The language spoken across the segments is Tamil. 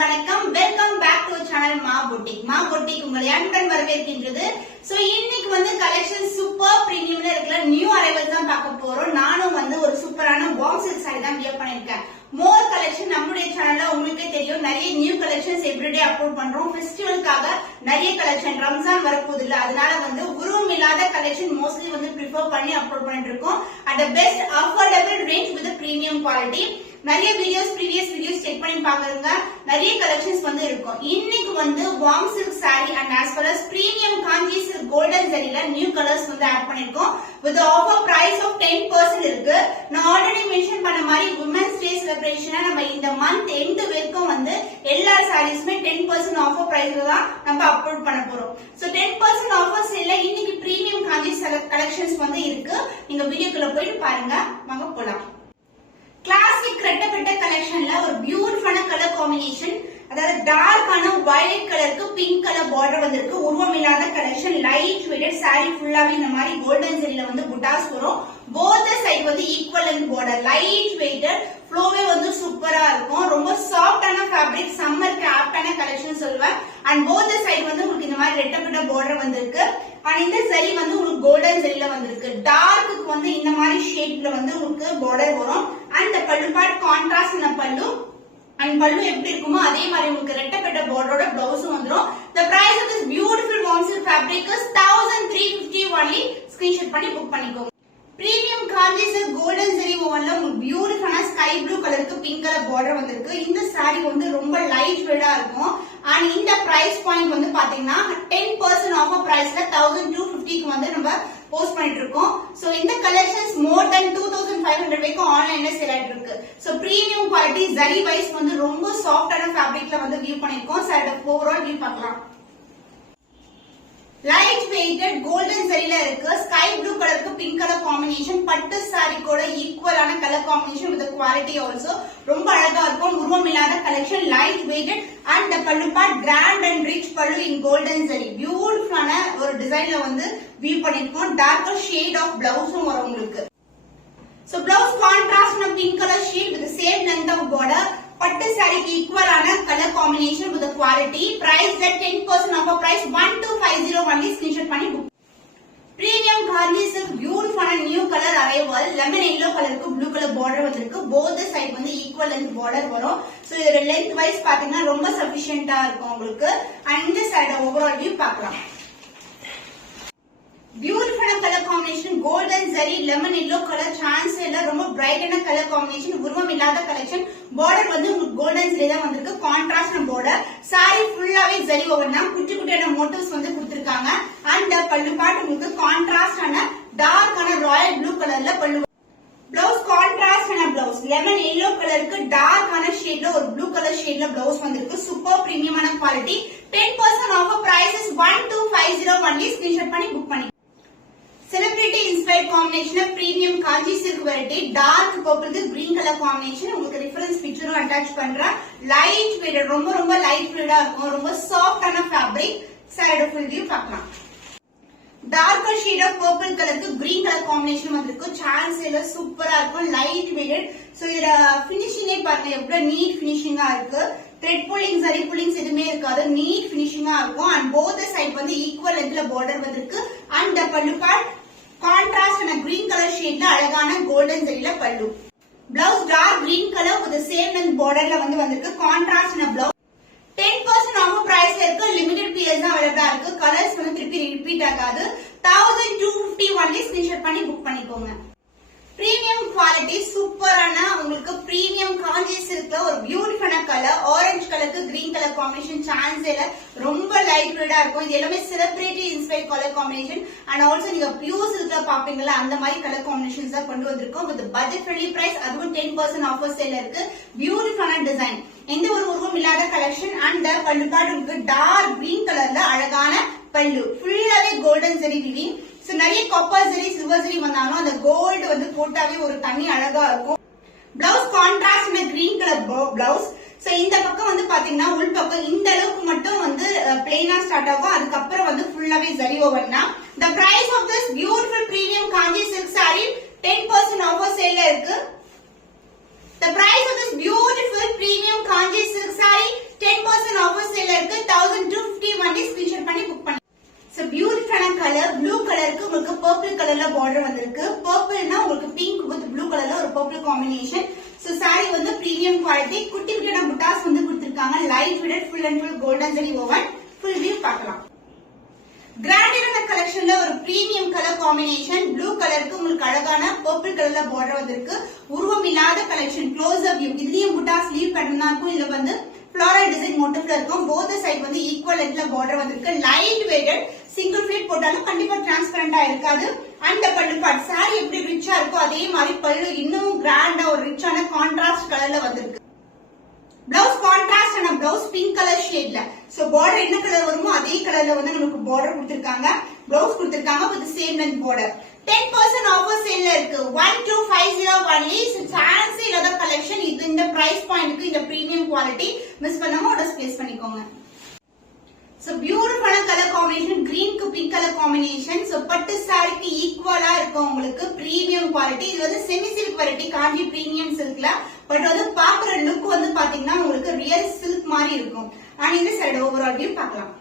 வணக்கம் வெல்கம் பேக் டு சேனல் மா பொட்டிக் உங்களை அன்புடன் வரவேற்கின்றது. சோ இன்னைக்கு வந்து கலெக்ஷன் சூப்பர் பிரீமியம்ல இருக்கிற நியூ அரைவல்ஸ் தான் பார்க்க போறோம். நானும் வந்து ஒரு சூப்பரான வார்ம் சில்க் சாரி தான் வியர் பண்ணிருக்கேன். மோர் கலெக்ஷன் நம்மளுடைய சேனல்ல உங்களுக்கே தெரியும், நிறைய நியூ கலெக்ஷன்ஸ் எவ்ரிடே அப்லோட் பண்றோம். ஃபெஸ்டிவலுக்காக நிறைய கலெக்ஷன், ரம்ஜான் வரப்போகுது இல்ல, அதனால வந்து உருவம் இல்லாத கலெக்ஷன் மோஸ்ட்லி வந்து ப்ரிஃபர் பண்ணி அப்லோட் பண்ணிட்டு இருக்கோம். At best affordable range with premium quality. நிறைய ப்ரீவியஸ் வீடியோஸ் செக் பண்ணி பாருங்க, நிறைய கலெக்ஷன்ஸ் வந்து இருக்கும். இன்னைக்கு வந்து warm silk sari and as well as premium Kanchi silk golden ஜரில நியூ கலர்ஸ் வந்து ஆட் பண்ணிருக்கோம். வித் ஆஃபர் பிரைஸ் ஆஃப் 10% இருக்கு. நான் ஆல்ரெடி மென்ஷன் பண்ண மாதிரி உமன்ஸ் டே செலிப்ரேஷனா நம்ம இந்த மந்த் எண்ட் வரைக்கும் வந்து எல்லா சாரீஸ்மே 10% ஆஃபர் பிரைஸ்ல தான் நம்ம அப்லோட் பண்ண போறோம். சோ 10% ஆஃபர் சேல்ல இன்னைக்கு பிரீமியம் காஞ்சி கலெக்ஷன்ஸ் வந்து இருக்கு. நீங்க வீடியோக்குள்ள போயிட்டு பாருங்க, வாங்க போலாம். கிளாசிக் ரெட்டப்பட்ட கலெக்ஷன்ல ஒரு பியூட்டிஃபுல்லான கலர் காம்பினேஷன், அதாவது டார்க்கான வயலட் கலருக்கு பிங்க் கலர் பார்டர் வந்திருக்கு. உருவம் இல்லாத கலெக்ஷன், லைட் வெயிட்டட் சாரி ஃபுல்லாவே இந்த மாதிரி கோல்டன் ஜரில வந்து புட்டாஸ் வரும். போத் சைடு வந்து equal length border, light weighted, ஃப்ளோவே வந்து சூப்பரா இருக்கும். ரொம்ப சாஃப்டான ஃபேப்ரிக், சம்மருக்கு ஆப்டான கலெக்ஷன் சொல்லுவேன். அண்ட் போத் சைடு வந்து உங்களுக்கு இந்த மாதிரி ரெட்டப்பட்ட பார்டர் வந்திருக்கு. அண்ட் இந்த ஜரி வந்து உங்களுக்கு கோல்டன் ஜரில வந்திருக்கு. டார்க்கு வந்து இந்த மாதிரி ஷேட்ல வந்து உங்களுக்கு பார்டர் வரும். அண்ட் பல்லு பார்ட் கான்ட்ராஸ்ட் பல்லு, அண்ட் பல்லு எப்படி இருக்குமோ அதே மாதிரி உங்களுக்கு ரெட்டப்பட்ட பார்டரோட பிளவுஸும் வந்துரும். The price of this beautiful warm silk fabric is 1350 only. Screenshot பண்ணி புக் பண்ணிக்கோங்க. Premium Kanchi silk golden zari ஓவன்ல உங்களுக்கு பியூட்டிஃபுல்லான ஸ்கை ப்ளூ கலருக்கு பிங்க் கலர் பார்டர் வந்திருக்கு. இந்த சாரி வந்து ரொம்ப லைட் வெயிட்டா இருக்கும். அண்ட் இந்த பிரைஸ் பாயிண்ட் வந்து பாத்தீங்கன்னா 10% ஆஃபர் பிரைஸ்ல 1250க்கு வந்து நம்ம போஸ்ட் பண்ணிட்டு இருக்கோம். சோ இந்த கலெக்ஷன்ஸ் மோர் தென் 2500 வரைக்கும் ஆன்லைன்ல சேல் ஆயிட்டு இருக்கு. So premium quality zari wise வந்து ரொம்ப சாஃப்டான ஃபேப்ரிக்ல வந்து வியூ பண்ணிருக்கோம். சார் ஓவரால் வியூ பார்க்கலாம். லைட் வெயிட்டட் கோல்டன் ஜரில இருக்கு. ஸ்கை ப்ளூ கலருக்கு பிங்க் கலர் காம்பினேஷன், பட்டு சாரி கூட ஈக்குவலான colour combination with quality also ரொம்ப அழகா இருக்கும். உருவம் இல்லாத collection, light weighted and pallu part grand and rich pallu in golden zari. பியூட்டிஃபுல்லான ஒரு டிசைன்ல வந்து வியூ பண்ணிருக்கோம். டார்க்கர் ஷேட் ஆஃப் பிளவுஸும் வரும் உங்களுக்கு. So blouse contrast pink colour shade with same length of border. பட்டு சாரிக்கு ஈக்குவலான colour combination with quality. Price at 10% offer price 1250 only. Screenshot பண்ணி புக். பிரீமியம் காஞ்சி சில்க் பியூட்டிஃபுல்லான new colour arrival, lemon yellow கலருக்கு ப்ளூ கலர் பார்டர் வந்திருக்கு. போத் சைடு வந்து ஈக்குவல் லென்த் பார்டர் வரும். சோ இதோட லென்த் வைஸ் பாத்தீங்கன்னா ரொம்ப சஃபிஷியன்ட்டா இருக்கும் உங்களுக்கு. அண்ட் இந்த சைடு ஓவரால் வியூ பார்க்கலாம். பியூட்டிஃபுல்லான colour combination, golden zari lemon yellow colour டிரான்ஸ்ல ரொம்ப பிரைட்டான கலர் காம்பினேஷன், உருவம் இல்லாத கலெக்ஷன். பார்டர் வந்து உங்களுக்கு கோல்டன் ஜரி தான் வந்திருக்கு. Contrast border. சாரி ஃபுல்லாவே ஜரி ஓவர் தான். குட்டி குட்டியான மோட்டிவ்ஸ் வந்து கொடுத்திருக்காங்க. அண்ட் பல்லு பார்ட் உங்களுக்கு கான்ட்ராஸ்டான டார்க்கான ராயல் ப்ளூ கலர்ல பல்லு. பிளவுஸ் கான்ட்ராஸ்டான பிளவுஸ், லெமன் எல்லோ கலருக்கு டார்க்கான ஷேட்ல ஒரு ப்ளூ கலர் ஷேட்ல பிளவுஸ் வந்திருக்கு. சூப்பர் பிரீமியமான quality. 10% offer price is 1250 only. Screenshot பண்ணி புக் பண்ணி. Celebrity inspired combination, premium Kanchi silk variety, dark purple green colour combination. உங்களுக்கு ரெஃபரன்ஸ் பிக்சரும் அட்டாச் பண்றேன். லைட் வெயிட், ரொம்ப லைட் வெயிட்டா இருக்கும். ரொம்ப சாஃப்டான ஃபேப்ரிக். சைடு ஃபுல் வியூ பார்க்கலாம். டார்க்கர் ஷேட் ஆஃப் பர்பிள் கலருக்கு கிரீன் கலர் காம்பினேஷன் வந்திருக்கு. சான்ஸ்ல சூப்பரா இருக்கும். Light weighted. சோ இதுல பினிஷிங்கே பாருங்க எவ்வளவு நீட் பினிஷிங்கா இருக்கு. த்ரெட் புல்லிங் ஜரி புல்லிங்ஸ் எதுவுமே இருக்காது. நீட் பினிஷிங்கா இருக்கும். அண்ட் போத் சைடு வந்து ஈக்குவல் லென்த்ல பார்டர் வந்திருக்கு. And pallu part contrast green colour ஷேட்ல அழகான கோல்டன் ஜரில pallu. Blouse dark green colour with same length பார்டர்ல வந்து வந்திருக்கு. Contrast blouse. 10% ஆஃபர் பிரைஸ்ல இருக்கு. லிமிடெட் பீரியட்ஸ் தான் அவைலபிளா இருக்கு. கலர்ஸ் வந்து திருப்பி ரிப்பீட் ஆகாது. 1250 only. ஸ்கிரீன்ஷாட் பண்ணி புக் பண்ணிக்கோங்க. பிரீமியம் குவாலிட்டி சூப்பரான உங்களுக்கு பிரீமியம் காஞ்சி சில்க்ல ஒரு பியூட்டிஃபுல்லான கலர், ஆரஞ்சு கலருக்கு கிரீன் கலர் காம்பினேஷன். சான்ஸ்ல ரொம்ப லைட் வெயிட்டா இருக்கும். இது எல்லாமே celebrity inspired colour combination. And also நீங்க பியூர் சில்க்ல பாப்பீங்களா அந்த மாதிரி கலர் காம்பினேஷன்ஸ் தான் கொண்டு வந்திருக்கோம். வித் பட்ஜெட் ஃப்ரெண்ட்லி பிரைஸ், அதுவும் 10% ஆஃபர் சேல் இருக்கு. பியூட்டிஃபுல்லான டிசைன், எந்த ஒரு உருவம் இல்லாத கலெக்ஷன். அண்ட் பல்லு பார்ட் உங்களுக்கு டார்க் கிரீன் கலர்ல அழகான பல்லு, ஃபுல்லாவே கோல்டன் ஜரி வீவிங். சோ நிறைய காப்பர் ஜரி சில்வர் ஜரி வந்தாலும் அந்த கோல்டு வந்து போட்டாவே ஒரு தனி அழகா இருக்கும். Blouse contrast green colour blouse. So இந்த பக்கம் வந்து பாத்தீங்கன்னா உள் பக்கம் இந்த அளவுக்கு மட்டும் வந்து பிளெயினா ஸ்டார்ட் ஆகும். அதுக்கப்புறம் வந்து ஃபுல்லாவே zari ஓவர்னா. The price of this beautiful premium kanji silk saree 10% offer sale இருக்கு. The price of this beautiful premium kanji silk saree offer சேல்ல இருக்கு 1250 வண்டி ஸ்கிரீன்ஷாட் பண்ணி புக் பண்ணி. சோ பியூட்டிஃபுல்லான கலர் ப்ளூ கலருக்கு உங்களுக்கு பர்பிள் கலர்ல பார்டர் வந்திருக்கு. பர்பிள்னா உங்களுக்கு பிங்க் வித் ப்ளூ கலர்ல ஒரு பர்பிள் காம்பினேஷன். சோ சாரி வந்து பிரீமியம் குவாலிட்டி. குட்டி குட்டியான புட்டாஸ் வந்து கொடுத்திருக்காங்க. Light weight full and full golden zari woven. Full view பார்க்கலாம். கிராண்டான கலெக்ஷன்ல ஒரு பிரீமியம் கலர் காம்பினேஷன். ப்ளூ கலருக்கு உங்களுக்கு அழகான பர்பிள் கலர்ல பார்டர் வந்திருக்கு. உருவம் இல்லாத கலெக்ஷன். Close up view. இதுலயும் புட்டா ஸ்லீவ் பேட்டர்ன் தான் இருக்கும். இதுல வந்து ஃப்ளோரல் டிசைன் மோட்டிவ்ல இருக்கும். போத் சைடு வந்து ஈக்குவல் லென்த்ல பார்டர் வந்திருக்கு. லைட் வெயிட்டட் சிங்கிள் ஃபிளேட் போட்டாலும் கண்டிப்பா டிரான்ஸ்பரண்டா இருக்காது. அந்த பல்லு பார்ட் சாரி எப்படி ரிச்சா இருக்கோ அதே மாதிரி பல்லு இன்னும் கிராண்டா ஒரு ரிச்சான கான்ட்ராஸ்ட் கலர்ல வந்திருக்கு. பிளவுஸ் கான்ட்ராஸ்ட் ஆன பிளவுஸ் பிங்க் கலர் ஷேட்ல. சோ பார்டர் என்ன கலர் வருமோ அதே கலர்ல வந்து நமக்கு பார்டர் கொடுத்திருக்காங்க. பிளவுஸ் கொடுத்திருக்காங்க with same length border. 10% offer சேல்ல இருக்கு. 1250 only. சான்ஸ் இல்லாத கலெக்ஷன் இது. இந்த பிரைஸ் பாயிண்ட்க்கு இந்த பிரீமியம் குவாலிட்டி மிஸ் பண்ணாம ஆர்டர் பிளேஸ் பண்ணிக்கோங்க. சோ பியூட்டிஃபுல்லான கலர் காம்பினேஷன். கிரீனுக்கு பிங்க் கலர் காம்பினேஷன். சோ பட்டு சாரிக்கு ஈக்குவலா இருக்கும் உங்களுக்கு பிரீமியம் குவாலிட்டி. இது வந்து semi silk variety Kanchi premium சில்க்ல. பட் வந்து பாக்குற லுக் வந்து பாத்தீங்கன்னா உங்களுக்கு ரியல் சில்க் மாதிரி இருக்கும். அண்ட் இந்த சைடு ஓவரால் வியூ பார்க்கலாம்.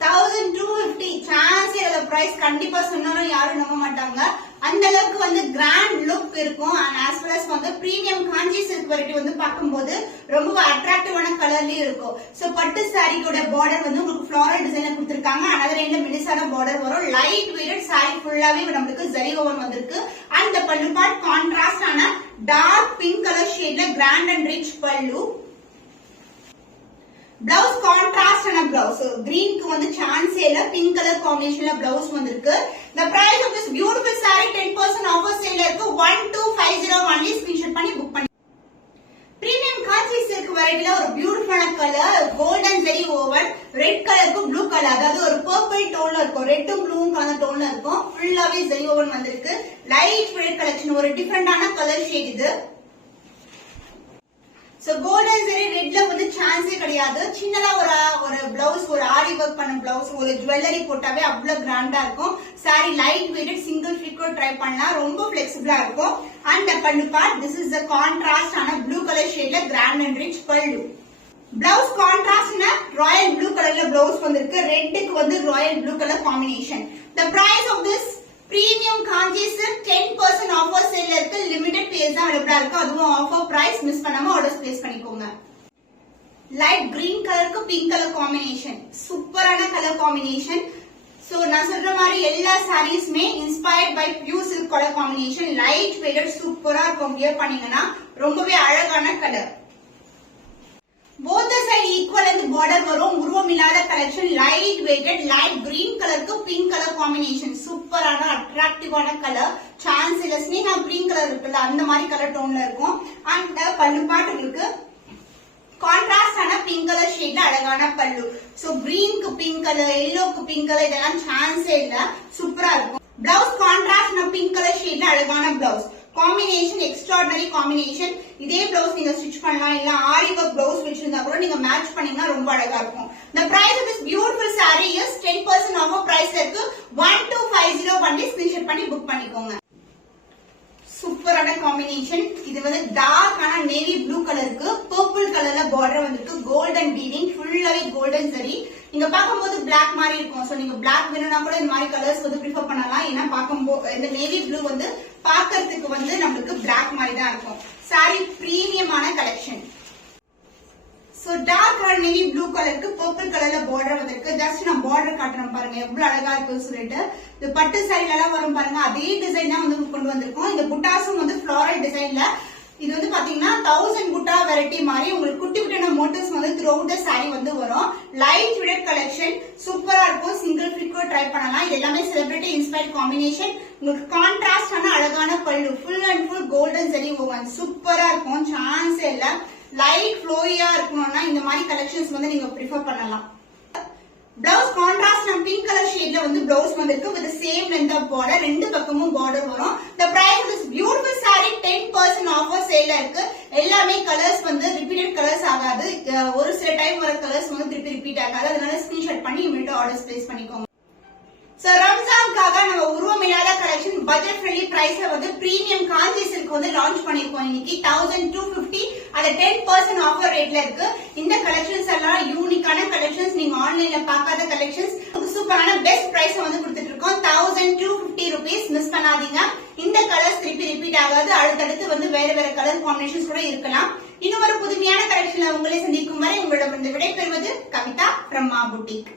1250 சான்ஸ் இல்லாத பிரைஸ். கண்டிப்பா சொன்னாலும் யாரும் நம்ப மாட்டாங்க. அந்த அளவுக்கு வந்து கிராண்ட் லுக் இருக்கும். அண்ட் ஆஸ் வெல் அஸ் வந்து பிரீமியம் காஞ்சி சில்க் வெரைட்டி வந்து பார்க்கும்போது ரொம்ப அட்ராக்டிவான கலர்லயும் இருக்கும். சோ பட்டு சாரியோட பார்டர் வந்து உங்களுக்கு ஃப்ளோரல் டிசைன்ல கொடுத்திருக்காங்க. அனதர் எண்ட்ல மெலிசான பார்டர் வரும். லைட் வெயிட்டட் சாரி ஃபுல்லாவே நம்மளுக்கு ஜரி ஓவன் வந்திருக்கு. அந்த பல்லு பார்ட் கான்ட்ராஸ்ட் ஆன டார்க் பிங்க் கலர் ஷேட்ல grand and rich pallu. Blouse contrast ஆன பிளவுஸ். கிரீனுக்கு வந்து சான்ஸே இல்ல. பிங்க் கலர் காம்பினேஷன்ல பிளவுஸ் வந்திருக்கு. The price of this beautiful saree 10% offer sale இருக்கு. 1250 only. ஸ்கிரீன்ஷாட் பண்ணி புக் பண்ணி. பிரீமியம் காஞ்சி சில்க் வெரைட்டில ஒரு பியூட்டிஃபுல்லான colour golden zari oven. Red கலருக்கு ப்ளூ கலர், அதாவது ஒரு பர்பிள் டோன்ல இருக்கும். ரெட்டும் ப்ளூவும் கலந்த டோன்ல இருக்கும். ஃபுல்லாவே ஜெரி ஓவன் வந்திருக்கு. Light weight collection. ஒரு டிஃபரெண்டான கலர் ஷேட் இது. சோ கோல்டன் ஜெரி ரெட்ல வந்து சான்ஸே கிடையாது. சின்னதா ஒரு பிளவுஸ், ஒரு ஆரி ஒர்க் பண்ண பிளவுஸ், ஒரு ஜுவல்லரி போட்டாவே அவ்வளவு கிராண்டா இருக்கும். Sari light weighted single fit கூட ட்ரை பண்ணலாம். ரொம்ப பிளெக்சிபிளா இருக்கும். And pallu part this is the contrast ஆன ப்ளூ கலர் ஷேட்ல grand and rich pallu. Blouse contrast royal blue கலர்ல பிளவுஸ் வந்திருக்கு. ரெட்டுக்கு வந்து royal blue colour combination. The price of this premium Kanchi silk 10% offer சேல்ல இருக்கு. லிமிடெட் பீஸ் தான் அவைலபிளா இருக்கு. அதுவும் ஆஃபர் பிரைஸ். மிஸ் பண்ணாம ஆர்டர் பிளேஸ் பண்ணிக்கோங்க. லைட் கிரீன் கலருக்கு பிங்க் கலர் காம்பினேஷன். சூப்பரான கலர் காம்பினேஷன். சோ நான் சொல்ற மாதிரி எல்லா சாரீஸ்மே inspired by pure silk colour combination. Light weighted சூப்பரா இருக்கும். வியர் பண்ணீங்கன்னா ரொம்பவே அழகான கலர். both the side equal and border வரும். உருவம் இல்லாத collection. Light weighted light green கலருக்கு பிங்க் கலர் காம்பினேஷன். சூப்பரான அட்ராக்டிவான கலர். சான்ஸ் இல்ல. ஸ்னேகா கிரீன் கலர் இருக்குல்ல அந்த மாதிரி கலர் டோன்ல இருக்கும். அண்ட் பல்லு பார்ட் உங்களுக்கு கான்ட்ராஸ்ட் ஆன பிங்க் கலர் ஷேட்ல அழகான பல்லு. சோ கிரீனுக்கு பிங்க் கலர், எல்லோக்கு பிங்க் கலர் இதெல்லாம் சான்ஸே இல்ல. சூப்பரா இருக்கும். பிளவுஸ் கான்ட்ராஸ்ட் பிங்க் கலர் ஷேட்ல அழகான பிளவுஸ். Combination extraordinary combination. இதே பிளவுஸ் நீங்க ஸ்டிச் பண்ணலாம். இல்ல ஆரி ஒர்க் பிளவுஸ் வச்சிருந்தா கூட நீங்க மேட்ச் பண்ணீங்கன்னா ரொம்ப அழகா இருக்கும். The price of this beautiful saree is 10% offer price இருக்கு. 1250 only. ஸ்கிரீன்ஷாட் பண்ணி புக் பண்ணிக்கோங்க. சூப்பரான காம்பினேஷன். இது வந்து டார்க் ஆன நேவி ப்ளூ கலருக்கு பர்பிள் கலர்ல பார்டர் வந்திருக்கு. Golden weaving. ஃபுல்லாவே கோல்டன் சரி. நீங்க பாக்கும்போது பிளாக் மாதிரி இருக்கும். சோ நீங்க பிளாக் வேணும்னா கூட இந்த மாதிரி கலர்ஸ் வந்து ப்ரிஃபர் பண்ணலாம். ஏன்னா பாக்கும்போது இந்த நேவி ப்ளூ வந்து பாக்கிறதுக்கு வந்து நமக்கு பிளாக் மாதிரி தான் இருக்கும். சாரி பிரீமியமான collection. So dark colour navy blue கலருக்கு பர்பிள் கலர்ல பார்டர் வந்திருக்கு. ஜஸ்ட் நான் பார்டர் காட்டுறேன் பாருங்க எவ்வளவு அழகா இருக்குன்னு சொல்லிட்டு. இந்த பட்டு சாரில எல்லாம் வரும் பாருங்க அதே டிசைன் தான் வந்து கொண்டு வந்திருக்கோம். இந்த புட்டாஸும் வந்து ஃப்ளோரல் டிசைன்ல. இது வந்து பாத்தீங்கன்னா 1000 புட்டா வெரைட்டி மாதிரி உங்களுக்கு குட்டி குட்டியான மோட்டிவ்ஸ் வந்து த்ரூ அவுட் த சாரி வந்து வரும். Light weight collection. சூப்பரா இருக்கும். சிங்கிள் ஃபிட் கூட ட்ரை பண்ணலாம். இது எல்லாமே செலிபிரிட்டி இன்ஸ்பயர்ட் காம்பினேஷன். உங்களுக்கு கான்ட்ராஸ்ட் ஆன அழகான pallu. Full and full golden zari woven. சூப்பரா இருக்கும். சான்ஸே இல்ல. லைட் ஃப்ளோயியா இருக்கணும்னா இந்த மாதிரி கலெக்ஷன்ஸ் வந்து நீங்க ப்ரிஃபர் பண்ணலாம். பிளவுஸ் கான்ட்ராஸ்ட் பிங்க் கலர் ஷேட்ல வந்து பிளவுஸ் வந்திருக்கு. With same length of border. ரெண்டு பக்கமும் பார்டர் வரும். The price of this beautiful saree 10% offer sale இருக்கு. எல்லாமே கலர்ஸ் வந்து ரிப்பீட்டட் கலர்ஸ் ஆகாது. ஒரு சில டைம் வர கலர்ஸ் வந்து திருப்பி ரிப்பீட் ஆகாது. அதனால ஸ்கிரீன்ஷாட் பண்ணி இமிடியேட்டா ஆர்டர்ஸ் பிளேஸ் பண்ணிக்கோங்க. சோ ரம்ஜானுக்காக நம்ம உருவம் இல்லாத கலெக்ஷன் பட்ஜெட் ஃப்ரெண்ட்லி பிரைஸ்ல வந்து பிரீமியம் காஞ்சி சில்க் வந்து லான்ச் பண்ணிருக்கோம் இன்னைக்கு. 1250. அத 10% ஆஃபர் ரேட்ல இருக்கு. இந்த கலெக்ஷன்ஸ் எல்லாம் யூனிக்கான கலெக்ஷன்ஸ், நீங்க ஆன்லைன்ல பார்க்காத கலெக்ஷன்ஸ், சூப்பரான பெஸ்ட் பிரைஸ் வந்து கொடுத்துட்டு இருக்கோம். 1250 rupees. மிஸ் பண்ணாதீங்க. இந்த கலர்ஸ் திருப்பி ரிப்பீட் ஆகாது. அடுத்தடுத்து வந்து வேற வேற கலர் காம்பினேஷன்ஸ் கூட இருக்கலாம். இன்னும் ஒரு புதுமையான கலெக்ஷன்ல உங்களை சந்திக்கும் வரை உங்களிடம் விடை பெறுவது கவிதா from மா புட்டிக்.